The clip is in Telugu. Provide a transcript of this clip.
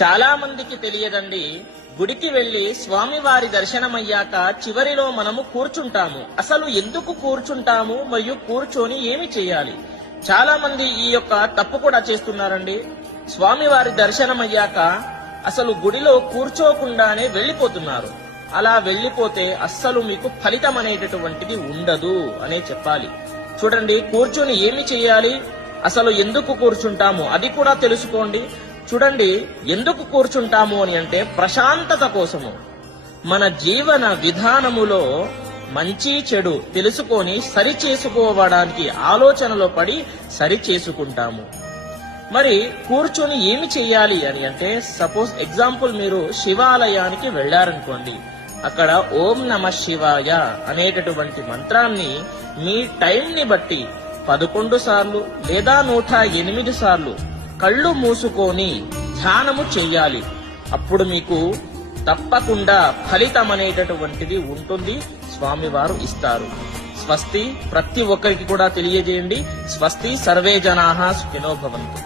చాలా మందికి తెలియదండి, గుడికి వెళ్లి స్వామివారి దర్శనమయ్యాక చివరిలో మనము కూర్చుంటాము. అసలు ఎందుకు కూర్చుంటాము మరియు కూర్చొని ఏమి చేయాలి? చాలా మంది ఈ యొక్క తప్పు కూడా చేస్తున్నారండి. స్వామివారి దర్శనమయ్యాక అసలు గుడిలో కూర్చోకుండానే వెళ్లిపోతున్నారు. అలా వెళ్లిపోతే అస్సలు మీకు ఫలితం అనేటటువంటిది ఉండదు అనే చెప్పాలి. చూడండి, కూర్చొని ఏమి చేయాలి, అసలు ఎందుకు కూర్చుంటాము అది కూడా తెలుసుకోండి. చూడండి, ఎందుకు కూర్చుంటాము అని అంటే ప్రశాంతత కోసము. మన జీవన విధానములో మంచి చెడు తెలుసుకొని సరి చేసుకోవడానికి ఆలోచనలో పడి సరి చేసుకుంటాము. మరి కూర్చొని ఏమి చెయ్యాలి అని అంటే, సపోజ్ ఎగ్జాంపుల్ మీరు శివాలయానికి వెళ్లారనుకోండి, అక్కడ ఓం నమ శివాయ అనేటటువంటి మంత్రాన్ని మీ టైంని బట్టి 11 సార్లు లేదా 108 సార్లు కళ్ళు మూసుకొని ధ్యానము చెయ్యాలి. అప్పుడు మీకు తప్పకుండా ఫలితం అనేటటువంటిది ఉంటుంది, స్వామివారు ఇస్తారు. స్వస్తి ప్రతి ఒక్కరికి కూడా తెలియజేయండి. స్వస్తి, సర్వే జనాః సుఖినో భవంతు.